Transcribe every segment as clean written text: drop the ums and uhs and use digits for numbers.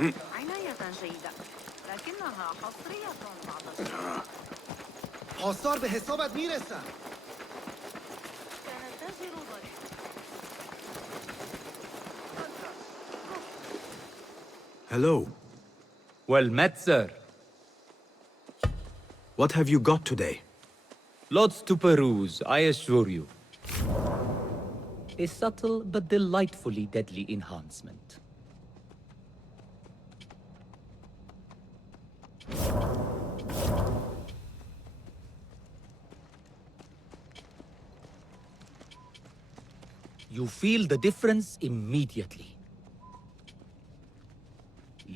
عناية جيدة، لكنها حصرية بعض الشيء. پاسدار به حسابت میرسم. كان التاجر ضريبا. Hello. Well met, sir. What have you got today? Lots to peruse, I assure you. A subtle but delightfully deadly enhancement. You feel the difference immediately.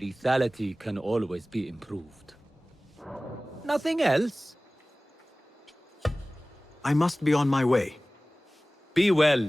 Lethality can always be improved. Nothing else? I must be on my way. Be well.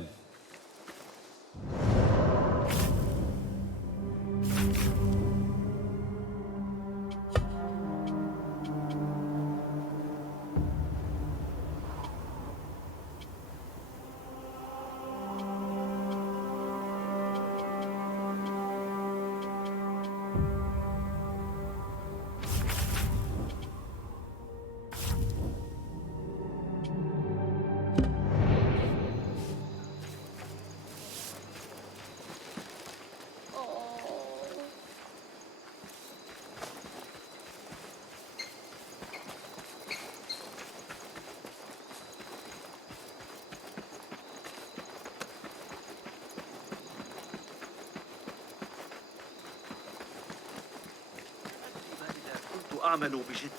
أعمل بجد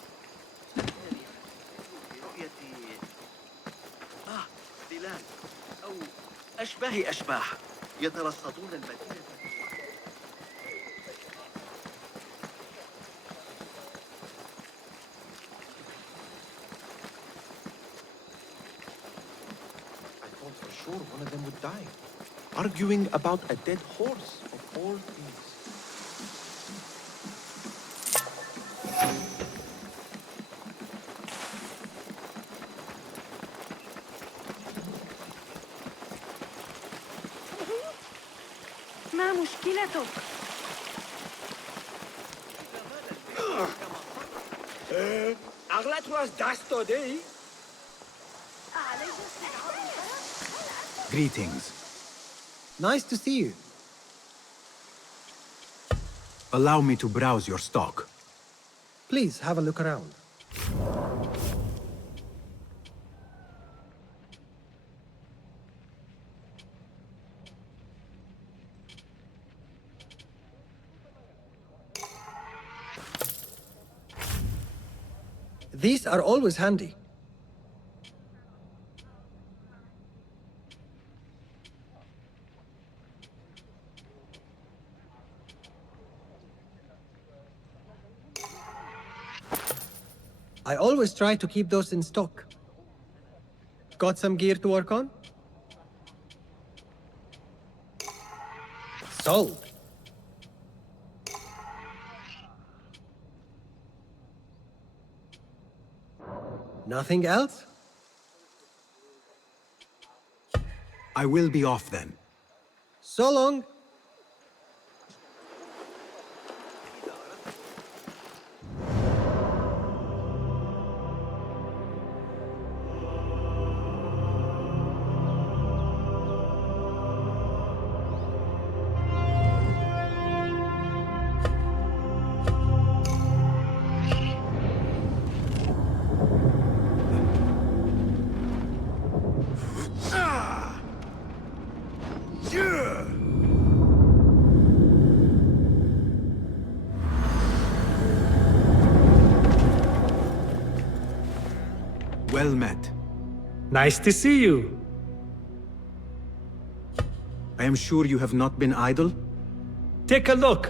برؤية ظلال أو أشباح يترصدون المدينة. I thought for sure one of them would die, arguing about a dead horse of all things. ما مشكلتك؟ اغلط رو از دست داده ای؟ Greetings. Nice to see you. Allow me to browse your stock. Please have a look around. These are always handy. I always try to keep those in stock. Got some gear to work on? Sold. Nothing else? I will be off then. So long. Well met. Nice to see you. I am sure you have not been idle? Take a look.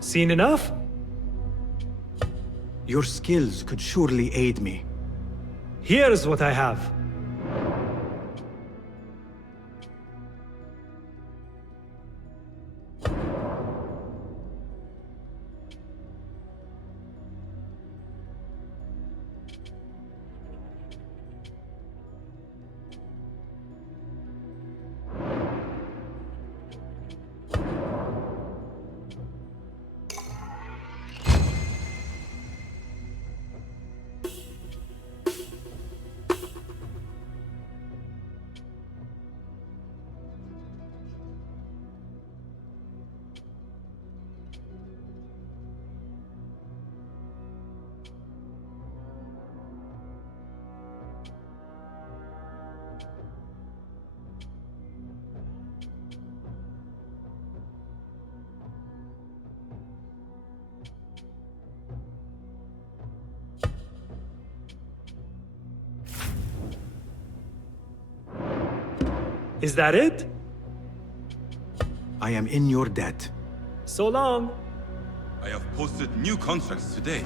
Seen enough? Your skills could surely aid me. Here's what I have. Is that it? I am in your debt. So long. I have posted new contracts today.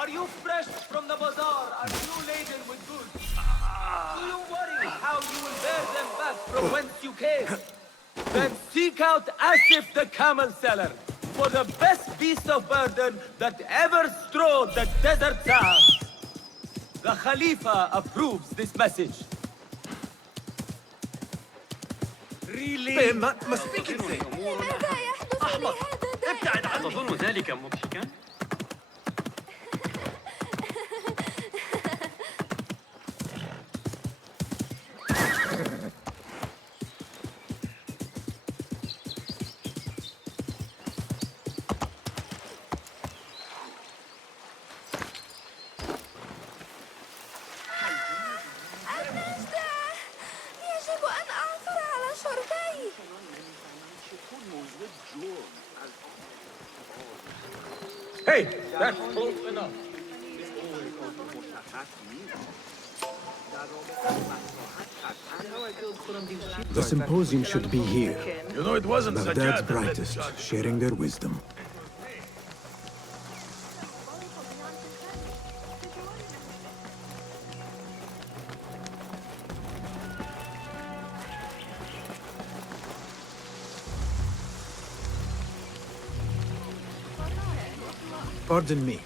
Are you fresh from the bazaar? Are you laden with goods? Do you worry how you will bear them back from whence you came? Then seek out Asif the camel seller for the best beast of burden that ever strode the desert sands. The Khalifa approves this message. Really? ما speak it. ماذا يحدث لي هذا دائما؟ تظن ذلك مضحكا؟ النجدة! يجب أن أعثر على شربي. Hey, that's close enough. The symposium should be here. You know it wasn't Baghdad's brightest, sharing their wisdom. Pardon me.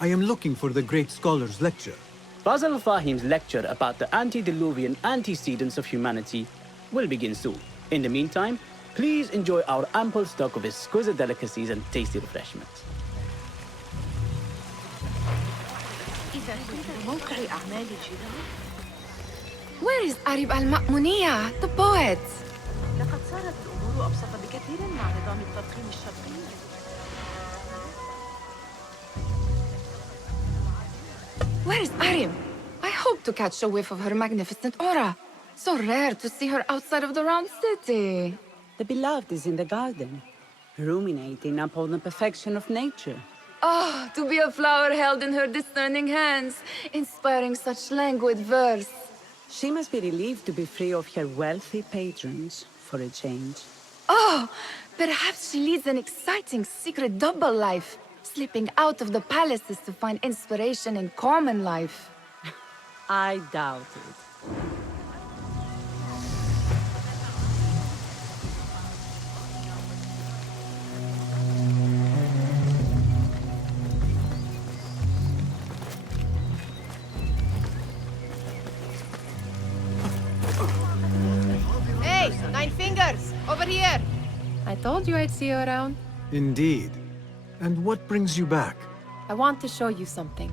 I am looking for the great scholar's lecture. Basil Fahim's lecture about the antediluvian antecedents of humanity will begin soon. In the meantime, please enjoy our ample stock of exquisite delicacies and tasty refreshments. إذا كنت موقع أعمال الجبال Where is Arib al-Ma'muniyah, the poet? لقد صارت الأمور أبسط بكثير مع نظام التضخيم الشرقي. Where is Arib? I hope to catch a whiff of her magnificent aura. So rare to see her outside of the round city. The beloved is in the garden, ruminating upon the perfection of nature. Oh, to be a flower held in her discerning hands, inspiring such languid verse. She must be relieved to be free of her wealthy patrons for a change. Oh, perhaps she leads an exciting secret double life, slipping out of the palaces to find inspiration in common life. I doubt it. Hey, Nine Fingers! Over here! I told you I'd see you around. Indeed. And what brings you back? I want to show you something.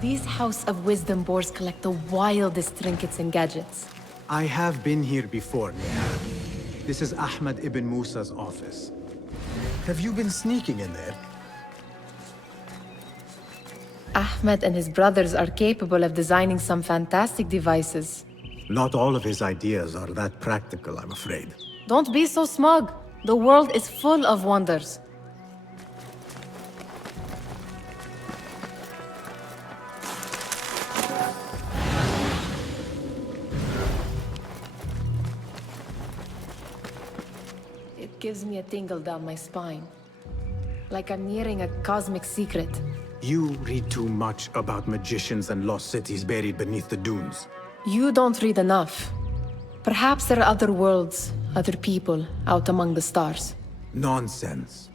These House of Wisdom boars collect the wildest trinkets and gadgets. I have been here before, Neha. This is Ahmed ibn Musa's office. Have you been sneaking in there? Ahmed and his brothers are capable of designing some fantastic devices. Not all of his ideas are that practical, I'm afraid. Don't be so smug. The world is full of wonders. It gives me a tingle down my spine. Like I'm nearing a cosmic secret. You read too much about magicians and lost cities buried beneath the dunes. You don't read enough. Perhaps there are other worlds, other people, out among the stars. Nonsense.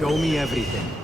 Show me everything.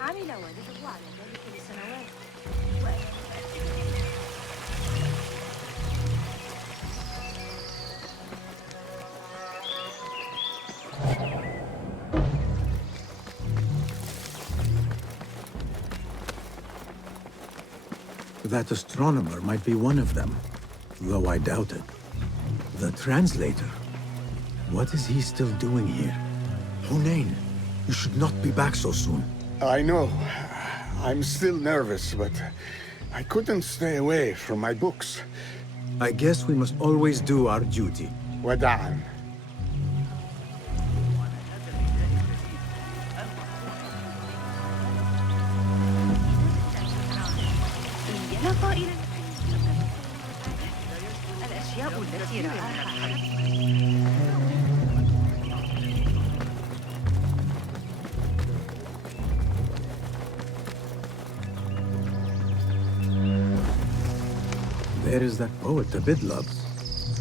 عمل والده على ذلك لسنوات. That astronomer might be one of them, though I doubt it. The translator? What is he still doing here? Hunain, you should not be back so soon. I know. I'm still nervous, but I couldn't stay away from my books. I guess we must always do our duty. Wada'an. الأشياء التي رآها There is that poet Abid loves,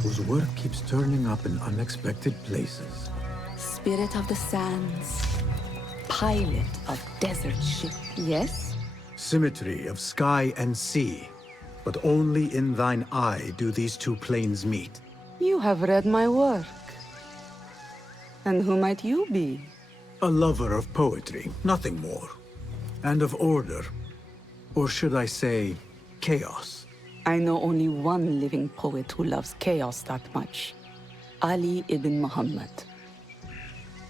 whose work keeps turning up in unexpected places. Spirit of the sands. Pilot of desert ship. Yes? Symmetry of sky and sea. But only in thine eye do these two planes meet. You have read my work. And who might you be? A lover of poetry, nothing more. And of order. Or should I say, chaos. I know only one living poet who loves chaos that much. Ali ibn Muhammad.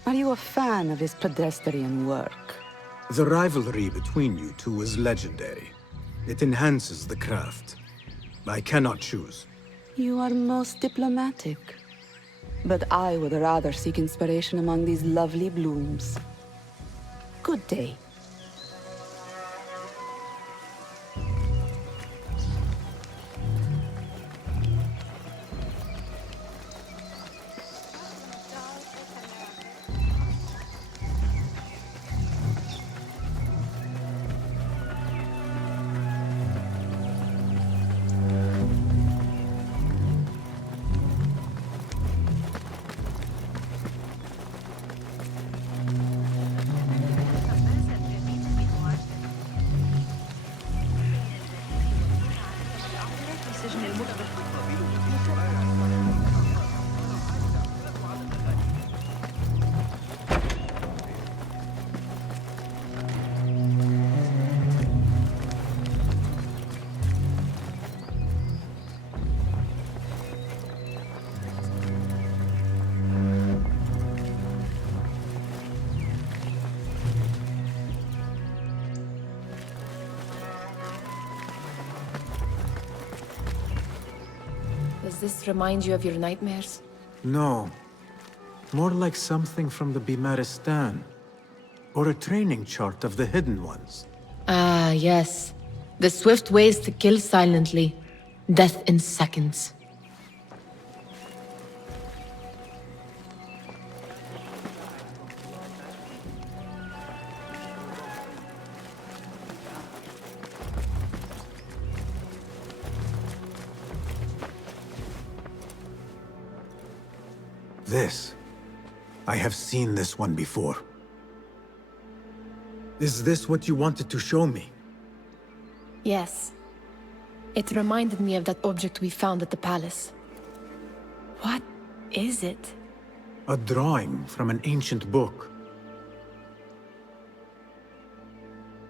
Are you a fan of his pedestrian work? The rivalry between you two is legendary. It enhances the craft. I cannot choose. You are most diplomatic. But I would rather seek inspiration among these lovely blooms. Good day. Does this remind you of your nightmares? No. More like something from the Bimaristan. Or a training chart of the Hidden Ones. Ah, yes. The swift ways to kill silently. Death in seconds. This. I have seen this one before. Is this what you wanted to show me? Yes. It reminded me of that object we found at the palace. What is it? A drawing from an ancient book.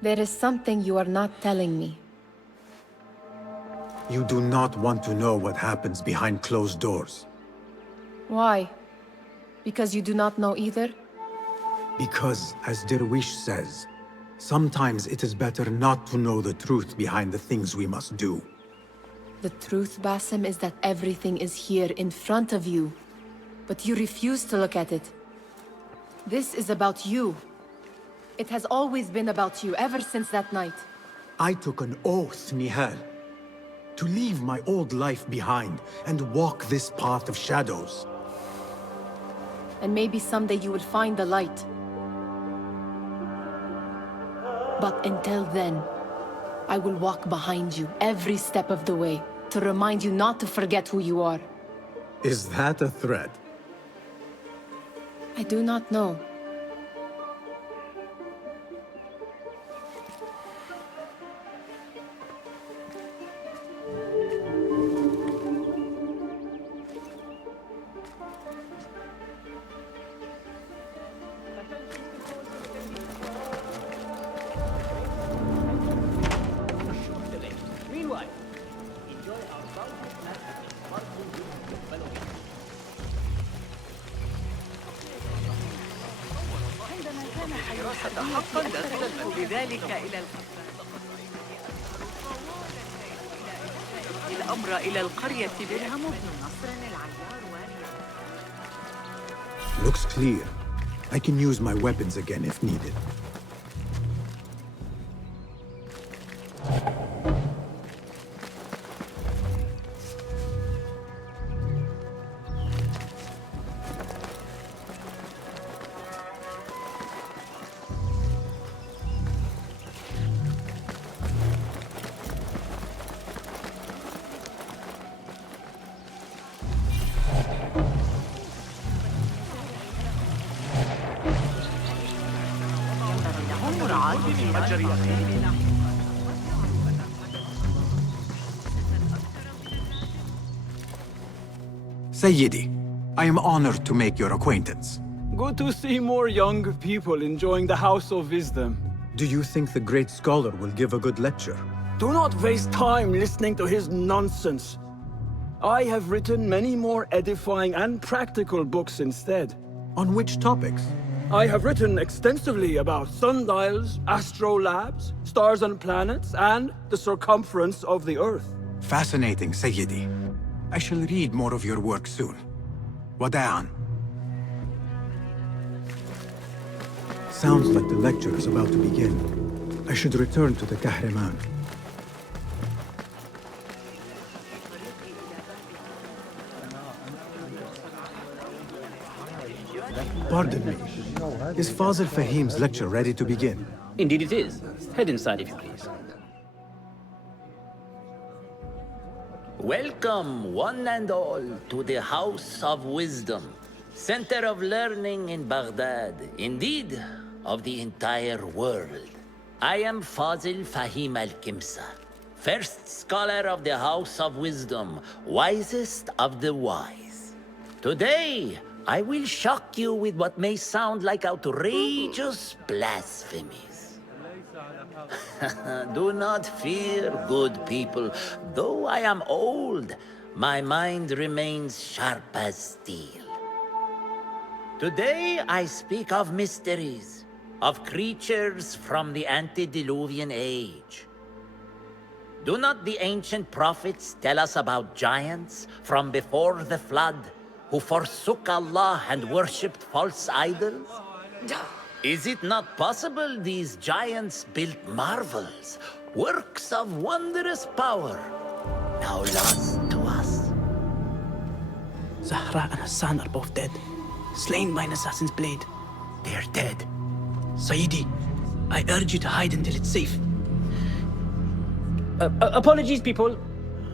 There is something you are not telling me. You do not want to know what happens behind closed doors. Why? Because you do not know either? Because, as Derwish says, sometimes it is better not to know the truth behind the things we must do. The truth, Basim, is that everything is here in front of you. But you refuse to look at it. This is about you. It has always been about you, ever since that night. I took an oath, Nihal, to leave my old life behind and walk this path of shadows. And maybe someday you will find the light. But until then, I will walk behind you every step of the way to remind you not to forget who you are. Is that a threat? I do not know. Meanwhile, enjoy our bounty عندما كان الدراسة حقا لازلت بذلك الأمر إلى القرية برهم بن نصر العيار واليا. Looks clear. I can use my weapons again if needed. Sayyidi, I am honored to make your acquaintance. Good to see more young people enjoying the House of Wisdom. Do you think the great scholar will give a good lecture? Do not waste time listening to his nonsense. I have written many more edifying and practical books instead. On which topics? I have written extensively about sundials, astrolabes, stars and planets, and the circumference of the Earth. Fascinating, Sayyidi. I shall read more of your work soon. Wada'an. Sounds like the lecture is about to begin. I should return to the Kahraman. Pardon me. Is Fazil Fahim's lecture ready to begin? Indeed it is. Head inside if you please. Welcome, one and all, to the House of Wisdom, center of learning in Baghdad, indeed, of the entire world. I am Fazil Fahim al-Kimsa, first scholar of the House of Wisdom, wisest of the wise. Today, I will shock you with what may sound like outrageous blasphemies. Do not fear, good people. Though I am old, my mind remains sharp as steel. Today I speak of mysteries, of creatures from the antediluvian age. Do not the ancient prophets tell us about giants from before the flood who forsook Allah and worshipped false idols? Is it not possible these giants built marvels, works of wondrous power, now lost to us? Zahra and Hassan are both dead, slain by an assassin's blade. They are dead. Saidi, I urge you to hide until it's safe. Apologies, people,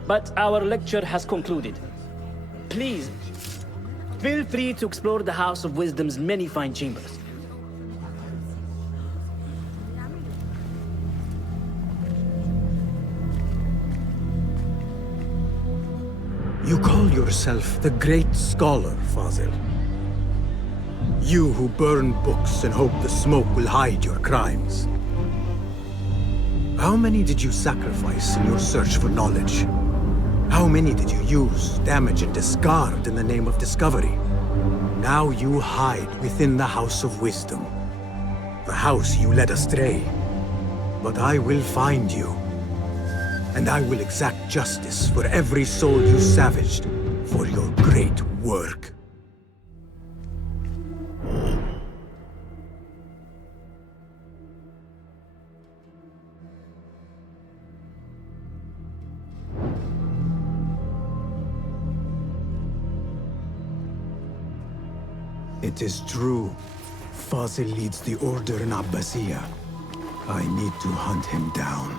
but our lecture has concluded. Please, feel free to explore the House of Wisdom's many fine chambers. You call yourself the great scholar, Fazil. You who burn books and hope the smoke will hide your crimes. How many did you sacrifice in your search for knowledge? How many did you use, damage, and discard in the name of discovery? Now you hide within the House of Wisdom. The house you led astray. But I will find you. And I will exact justice for every soul you savaged for your great work. It is true. Fazil leads the order in Abbasiyah. I need to hunt him down.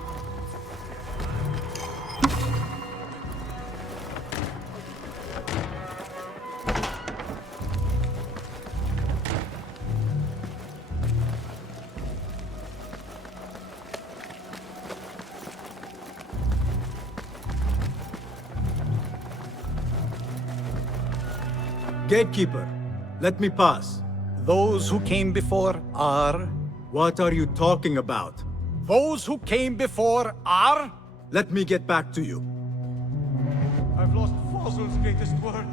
Gatekeeper, let me pass. Those who came before are... What are you talking about? Those who came before are... Let me get back to you. I've lost Fazil's greatest work.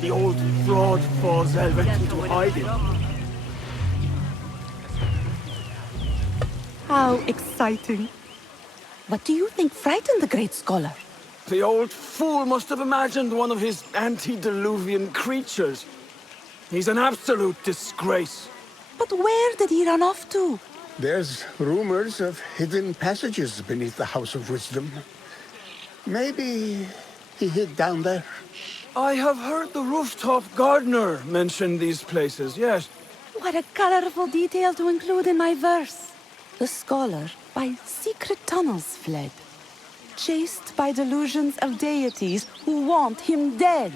The old fraud Fazil went into hiding. How exciting. What do you think frightened the great scholar? The old fool must have imagined one of his antediluvian creatures. He's an absolute disgrace. But where did he run off to? There's rumors of hidden passages beneath the House of Wisdom. Maybe he hid down there. I have heard the rooftop gardener mention these places, yes. What a colorful detail to include in my verse. The scholar by secret tunnels fled, chased by delusions of deities who want him dead.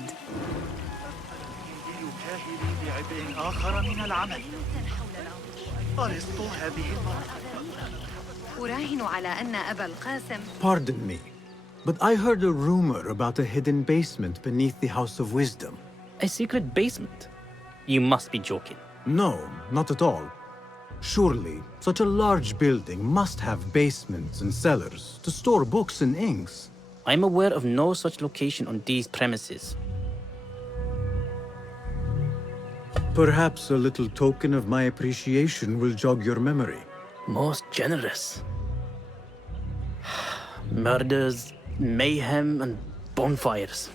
Pardon me, but I heard a rumor about a hidden basement beneath the House of Wisdom. A secret basement? You must be joking. No, not at all. Surely, such a large building must have basements and cellars to store books and inks. I'm aware of no such location on these premises. Perhaps a little token of my appreciation will jog your memory. Most generous. Murders, mayhem, and bonfires.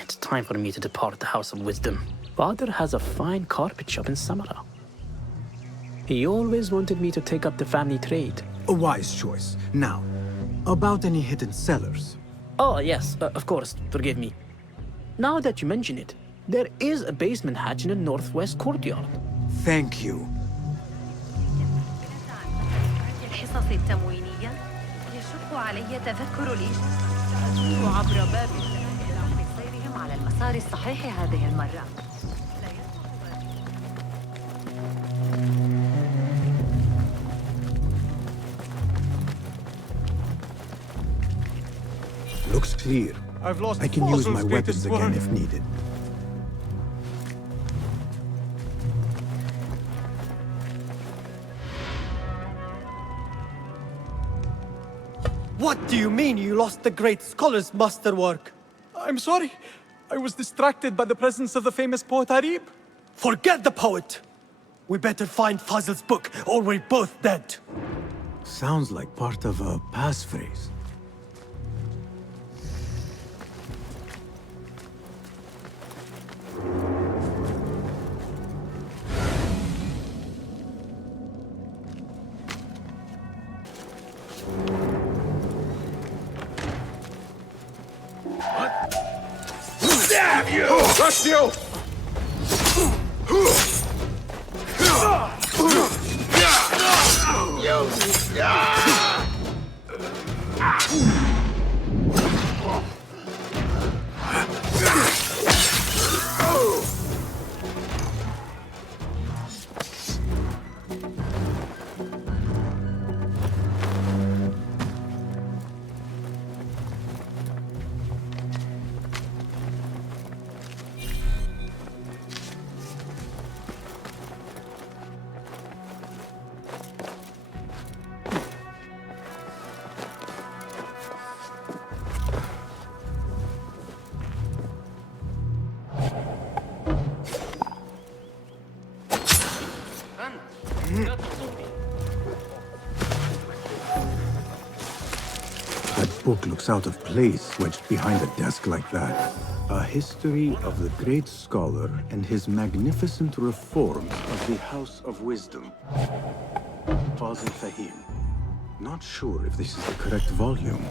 It's time for me to depart the House of Wisdom. Father has a fine carpet shop in Samara. He always wanted me to take up the family trade. A wise choice. Now, about any hidden cellars? Oh, yes, of course, forgive me. Now that you mention it, there is a basement hatch in the northwest courtyard. Thank you. الحصص التموينية يشق علي تذكر الإجراءات عبر باب سيرهم على المسار الصحيح هذه المرة. Looks clear. I've lost I can use Fazil's my weapons greatest again work. if needed. What do you mean you lost the great scholar's masterwork? I'm sorry. I was distracted by the presence of the famous poet Arib. Forget the poet! We better find Fazl's book, or we're both dead. Sounds like part of a passphrase. Damn you! Rush you! That book looks out of place, wedged behind a desk like that. A history of the great scholar and his magnificent reforms of the House of Wisdom. Fazl Fahim. Not sure if this is the correct volume.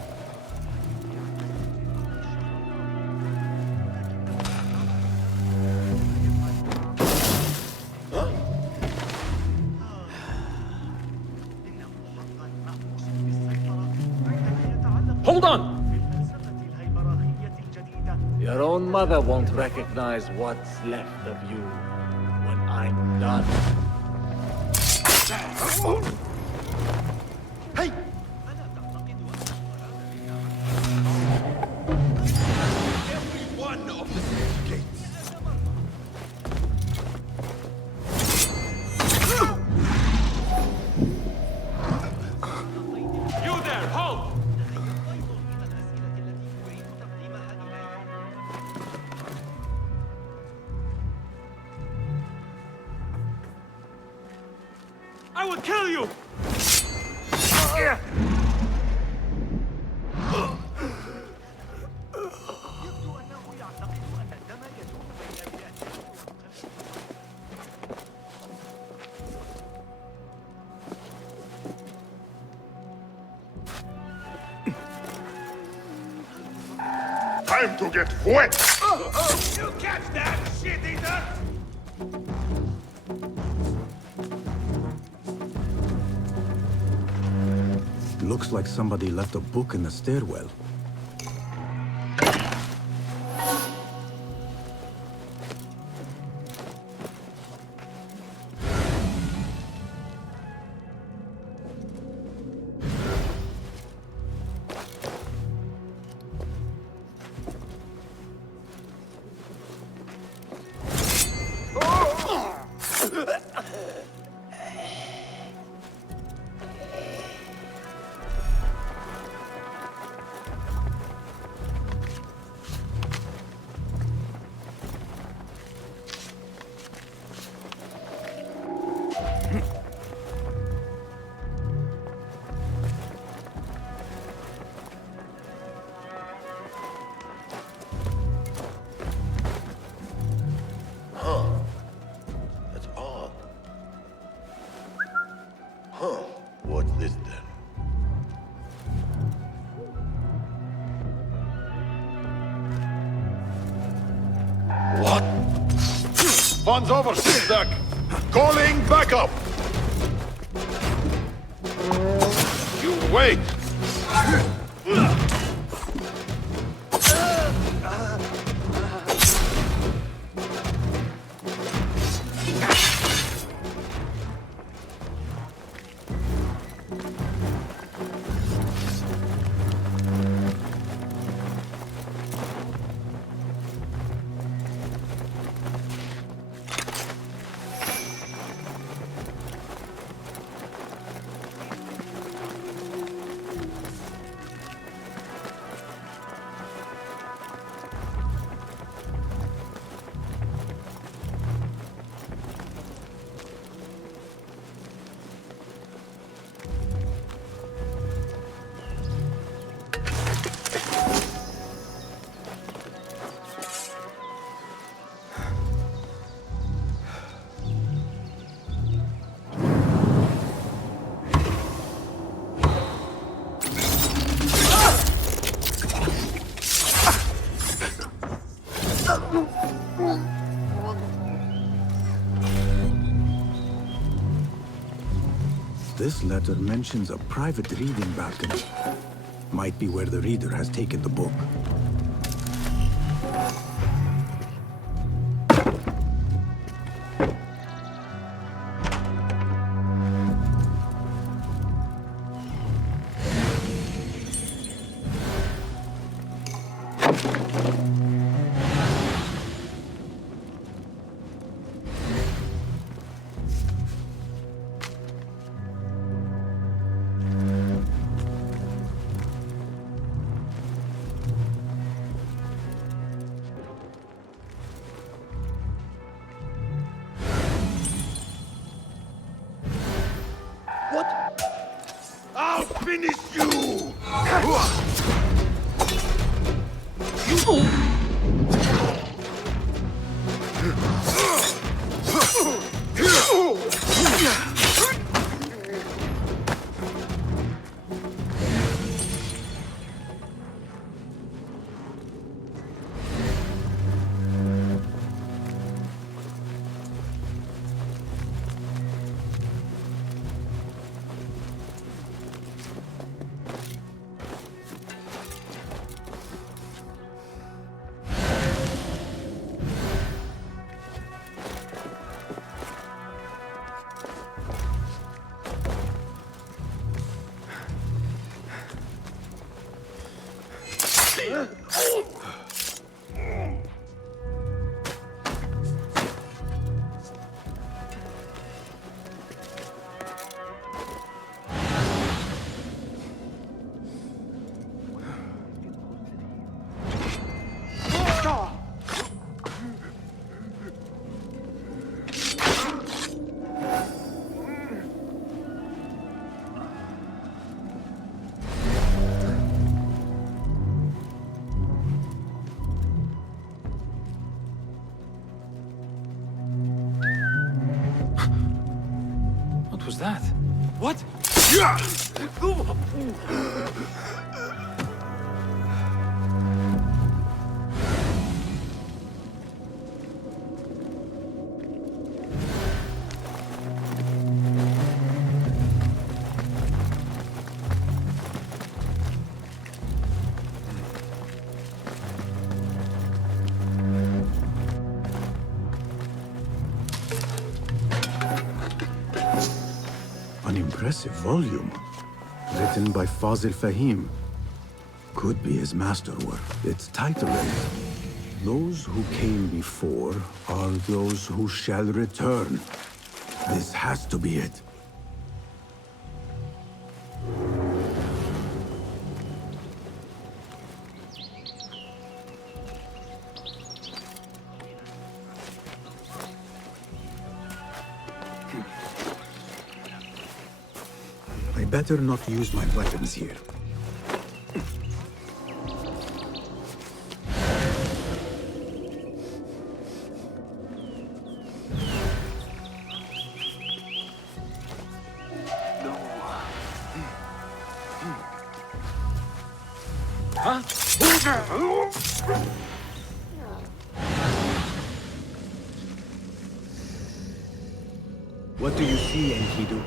Hold on! Your own mother won't recognize what's left of you when I'm done. Hey! Every one of the same gates. You there, halt! I will kill you! Time to get wet! You catch that, shit eater! Looks like somebody left a book in the stairwell. That's odd. Huh. What's this then? What? Fun's over, Duck. Calling backup. You wait. This letter mentions a private reading balcony. Might be where the reader has taken the book. I'll finish you! What was that? What? An impressive volume. Written by Fazil Fahim. Could be his masterwork. Its title is, "Those who came before are those who shall return." This has to be it. I better not use my weapons here. What do you see, Enkidu?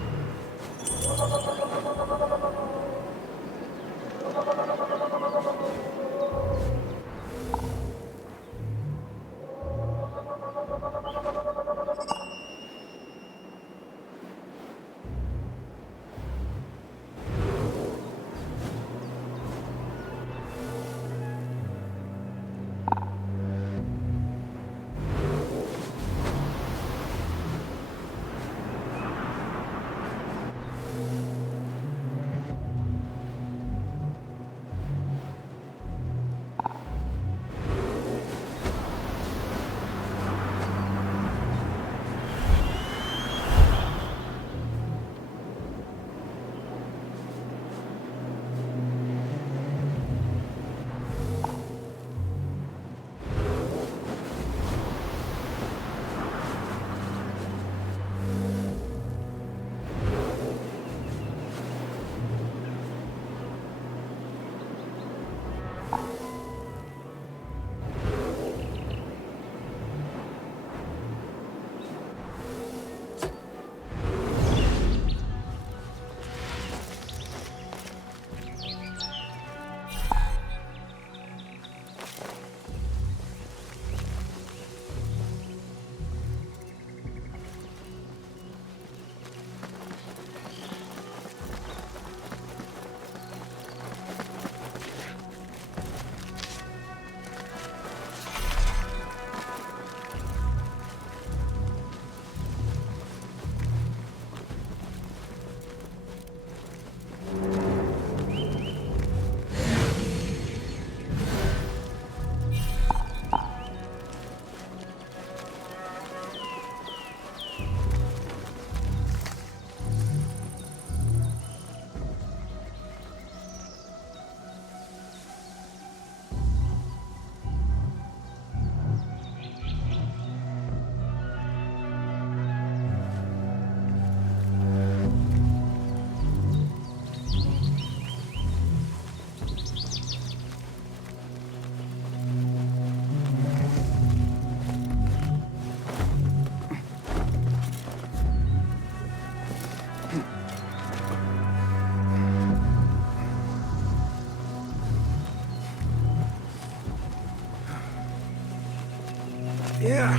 Yeah.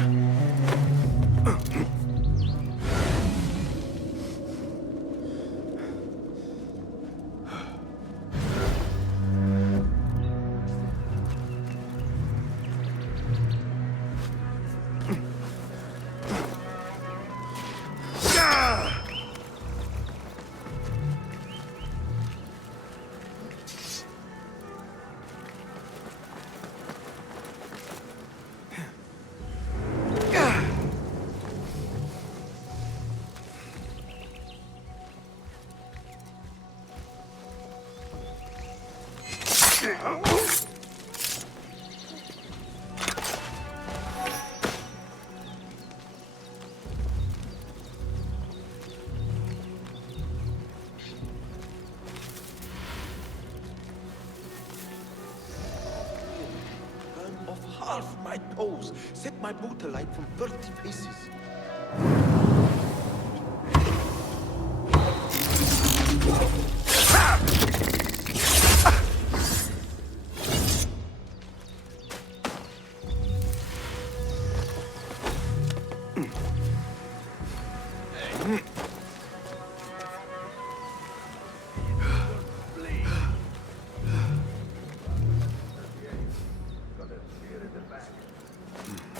Of half my toes, set my boot alight from 30 paces.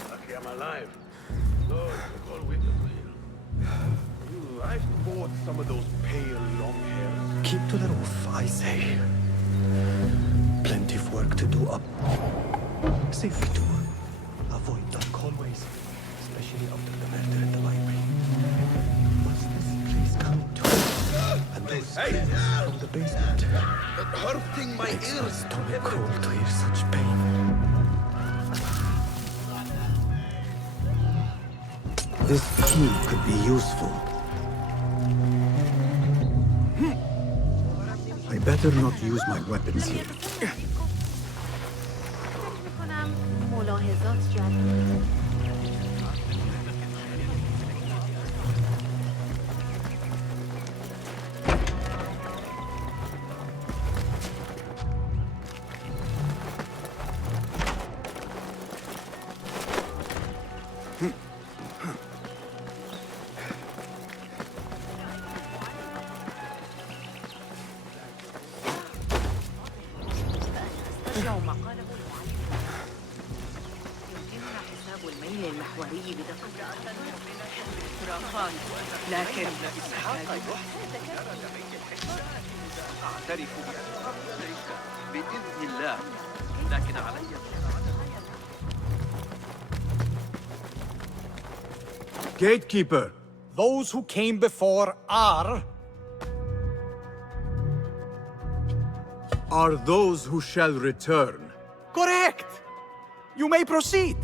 Lucky I'm alive. Lord, call with the wheel. I've bought some of those pale long hairs. Keep to the roof, I say. Plenty of work to do up. Safety too. Avoid dark hallways, especially after the murder in the library. Must this place come to? And those screams from the basement. Hurting my Makes my ears. stomach cold to hear such pain. This key could be useful. I better not use my weapons here. ملاحظات جدید. استرجعوا ما قاله المعلم. يمكننا حساب الميل المحوري بدقة احتراقان، لكن أعترف بأنه قبل ذلك بإذن الله، لكن علي Gatekeeper, those who came before are those who shall return. correct. You may proceed.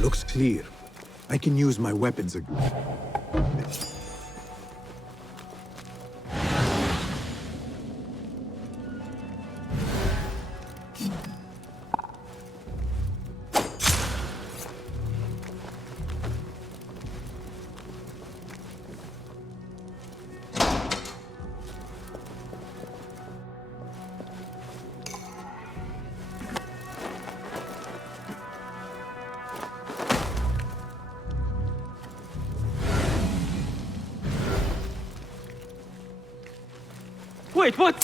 Looks clear. I can use my weapons again. Wait, what?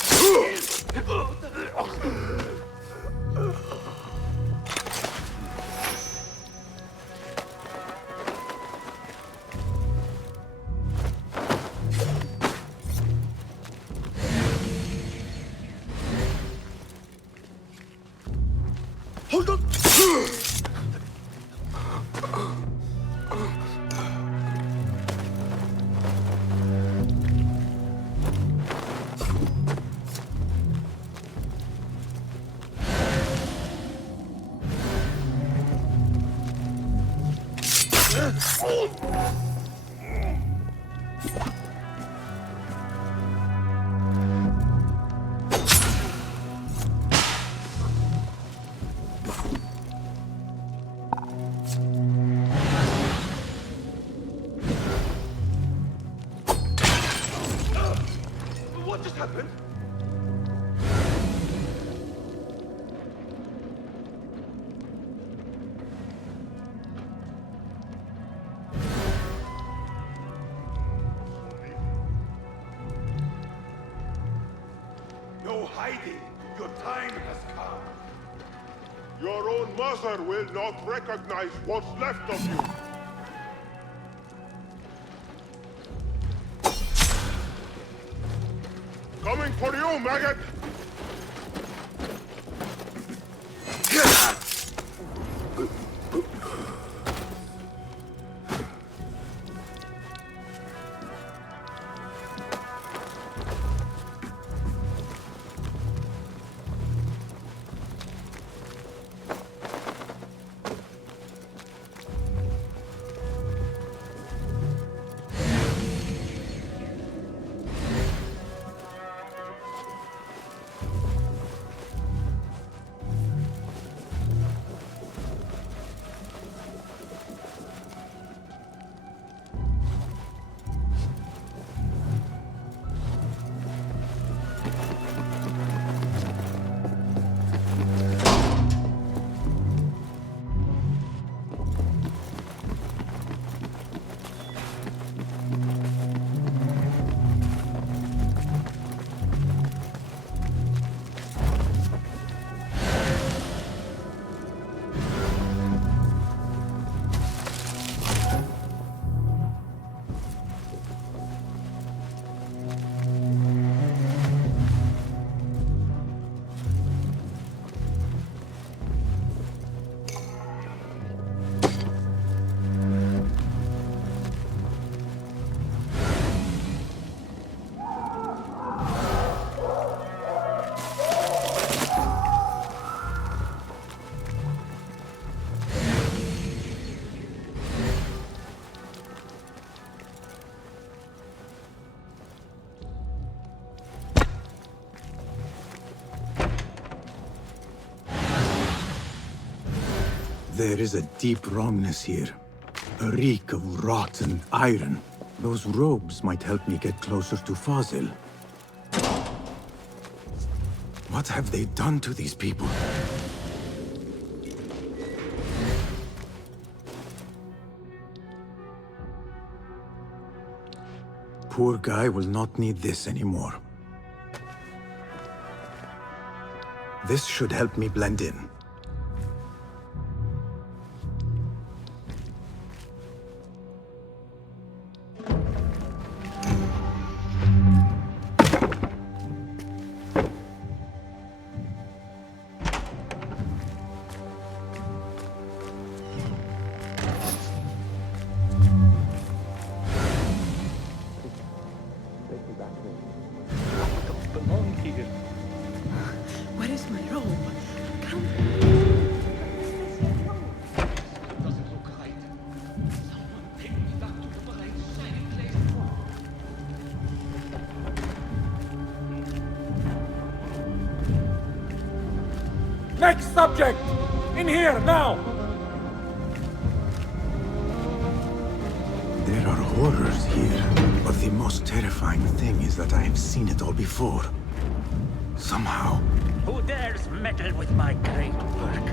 Hold on! What just happened? No hiding. Your time has come. Your own mother will not recognize what's left of you. Coming for you, maggot! There is a deep wrongness here. A reek of rotten iron. Those robes might help me get closer to Fazil. What have they done to these people? Poor guy will not need this anymore. This should help me blend in. Where is my robe? Come. Doesn't look right. Someone take me back to the bright, shiny place before. Next subject! In here, now! There are horrors here, but the most terrifying thing is that I have seen it all before. Somehow. Who dares meddle with my great work,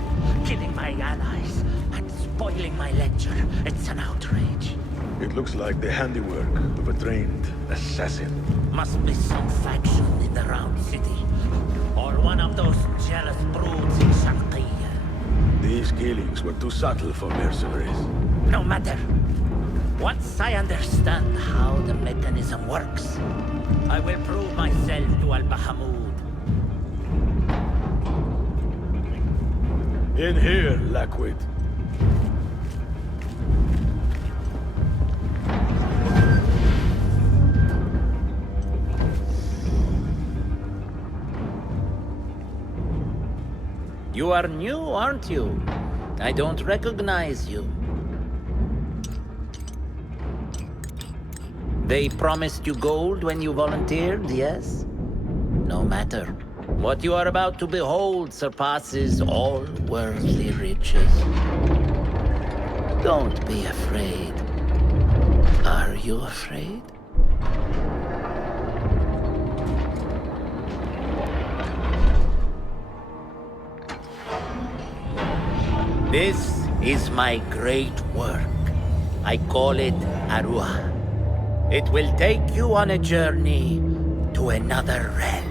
killing my allies and spoiling my lecture. It's an outrage. It looks like the handiwork of a trained assassin. Must be some faction in the Round City. Or one of those jealous broods in Sharqiyya. These killings were too subtle for mercenaries. No matter. Once I understand how the mechanism works, I will prove myself to Al-Bahamud. In here, Lakwit. You are new, aren't you? I don't recognize you. They promised you gold when you volunteered, yes? No matter. What you are about to behold surpasses all worldly riches. Don't be afraid. Are you afraid? This is my great work. I call it Arua. It will take you on a journey to another realm.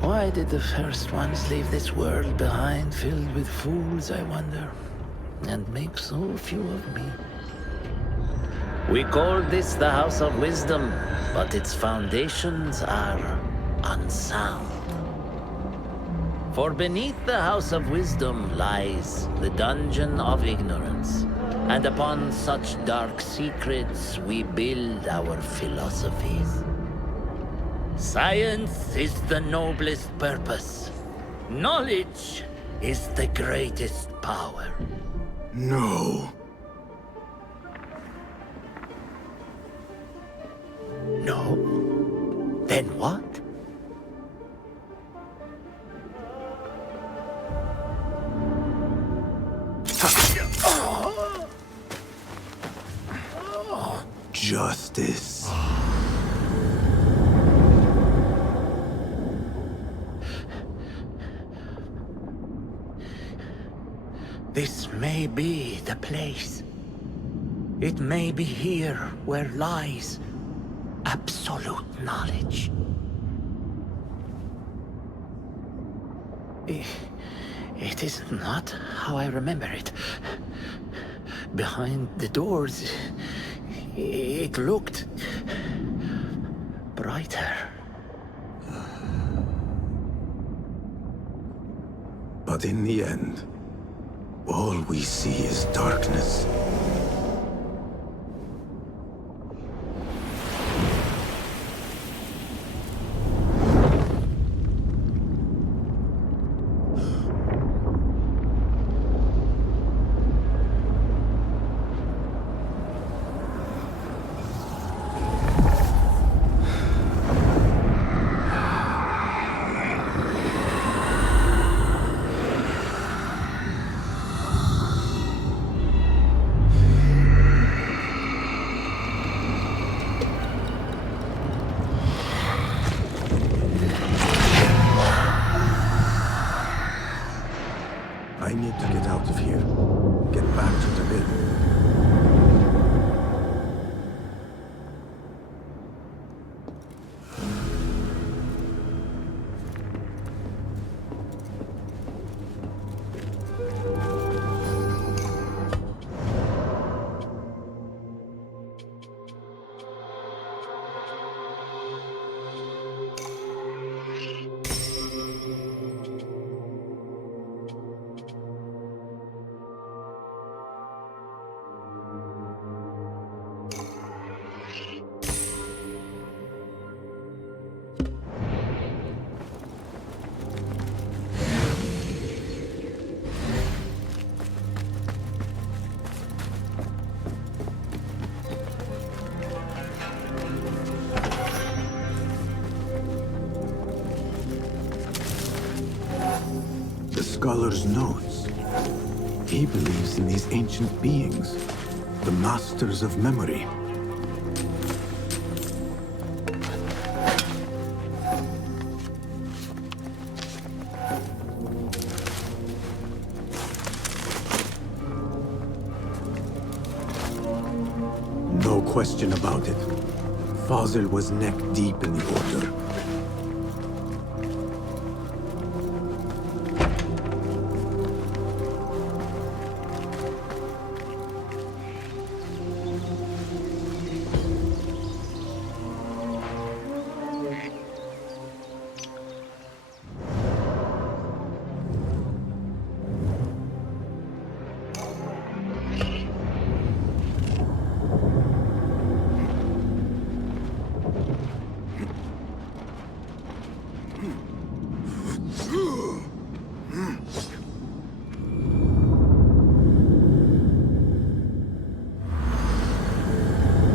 Why did the first ones leave this world behind, filled with fools, I wonder, and make so few of me? We call this the House of Wisdom, but its foundations are unsound. For beneath the House of Wisdom lies the Dungeon of Ignorance, and upon such dark secrets we build our philosophies. Science is the noblest purpose. Knowledge is the greatest power. No. No? Then what? Justice. This may be the place. It may be here where lies absolute knowledge. It is not how I remember it. Behind the doors, it looked brighter. But in the end, all we see is darkness. I need to get out of here. Get back to the mill. The scholar's notes. He believes in these ancient beings, the masters of memory. question about it. Fazil was neck deep in the Order.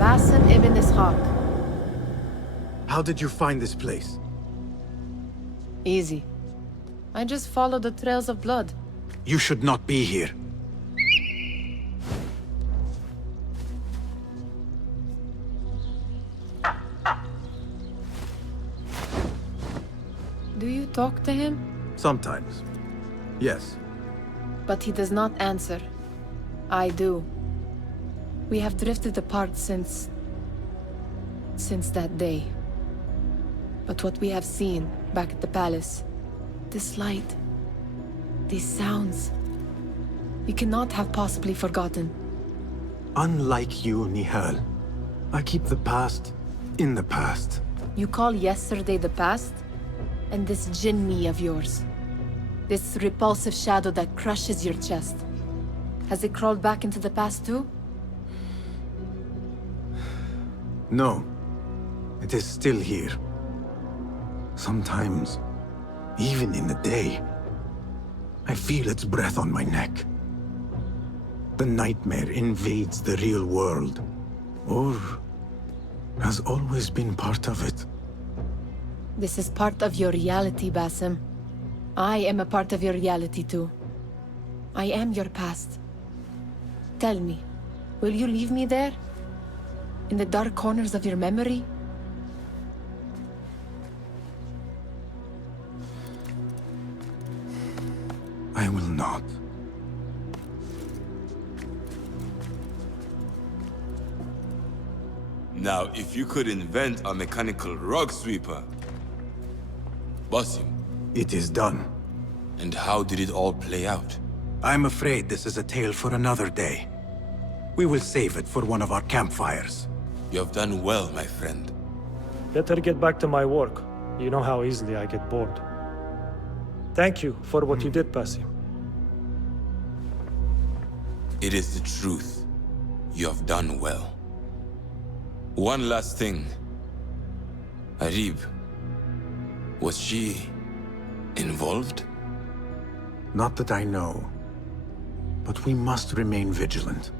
Basim ibn Ishaq. How did you find this place? Easy. I just followed the trails of blood. You should not be here. Do you talk to him? Sometimes. Yes. But he does not answer. I do. We have drifted apart since that day. But what we have seen back at the palace, this light, these sounds, we cannot have possibly forgotten. Unlike you, Nihal, I keep the past in the past. You call yesterday the past? And this Jinni of yours? This repulsive shadow that crushes your chest? Has it crawled back into the past too? No. It is still here. Sometimes, even in the day, I feel its breath on my neck. The nightmare invades the real world, or has always been part of it. This is part of your reality, Basim. I am a part of your reality too. I am your past. Tell me, will you leave me there? In the dark corners of your memory? I will not. Now, if you could invent a mechanical rug sweeper... Basim. It is done. And how did it all play out? I'm afraid this is a tale for another day. We will save it for one of our campfires. You have done well, my friend. Better get back to my work. You know how easily I get bored. Thank you for what you did, Basim. It is the truth. You have done well. One last thing. Arib, was she involved? Not that I know. But we must remain vigilant.